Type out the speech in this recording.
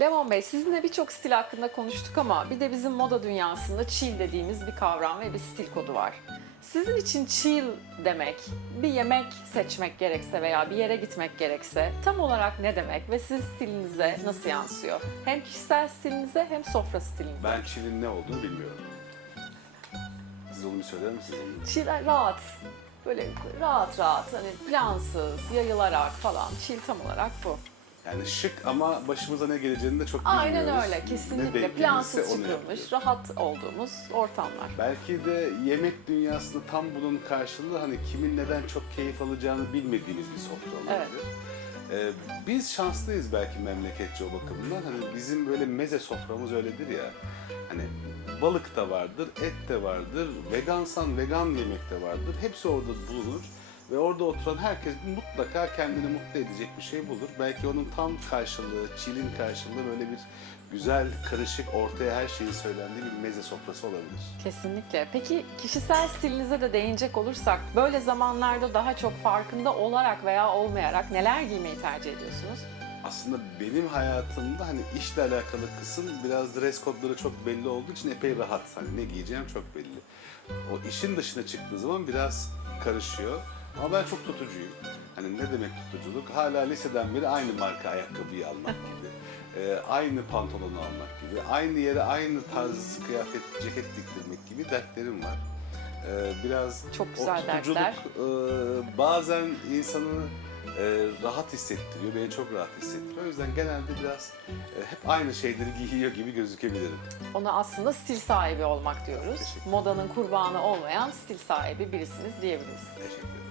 Levan Bey, sizinle birçok stil hakkında konuştuk ama bir de bizim moda dünyasında chill dediğimiz bir kavram ve bir stil kodu var. Sizin için chill demek, bir yemek seçmek gerekse veya bir yere gitmek gerekse tam olarak ne demek ve sizin stilinize nasıl yansıyor? Hem kişisel stilinize hem sofra stilinize. Ben çilin ne olduğunu bilmiyorum. Siz onu bir söyler misiniz? Chill rahat, böyle rahat rahat, hani plansız, yayılarak falan. Chill tam olarak bu. Yani şık ama başımıza ne geleceğini de çok bilmiyoruz. Aynen öyle, kesinlikle. Plansız çıkılmış, rahat olduğumuz ortamlar. Belki de yemek dünyasında tam bunun karşılığı hani kimin neden çok keyif alacağını bilmediğimiz bir sofra olabilir. Ee, biz şanslıyız belki memleketçi o bakımdan. Hani bizim böyle meze soframız öyledir ya. Hani balık da vardır, et de vardır, vegansan vegan yemek de vardır. Hepsi orada bulunur. Ve orada oturan herkes mutlaka kendini mutlu edecek bir şey bulur. Belki onun tam karşılığı, çilin karşılığı böyle bir güzel, karışık, ortaya her şeyin söylendiği bir meze sofrası olabilir. Kesinlikle. Peki kişisel stilinize de değinecek olursak böyle zamanlarda daha çok farkında olarak veya olmayarak neler giymeyi tercih ediyorsunuz? Aslında benim hayatımda hani işle alakalı kısım biraz dress kodları çok belli olduğu için epey rahat. Hani ne giyeceğim çok belli. O işin dışına çıktığı zaman biraz karışıyor. Ama ben çok tutucuyum. Hani ne demek tutuculuk? Hala liseden beri aynı marka ayakkabıyı almak gibi. Ee, aynı pantolonu almak gibi. Aynı yere aynı tarz kıyafet, ceket diktirmek gibi dertlerim var. Ee, biraz Çok güzel o tutuculuk, dertler. e, bazen insanı e, rahat hissettiriyor, beni çok rahat hissettiriyor. O yüzden genelde biraz e, hep aynı şeyleri giyiyor gibi gözükebilirim. Ona aslında stil sahibi olmak diyoruz. Teşekkür ederim. Modanın kurbanı olmayan stil sahibi birisiniz diyebiliriz. Teşekkür ederim.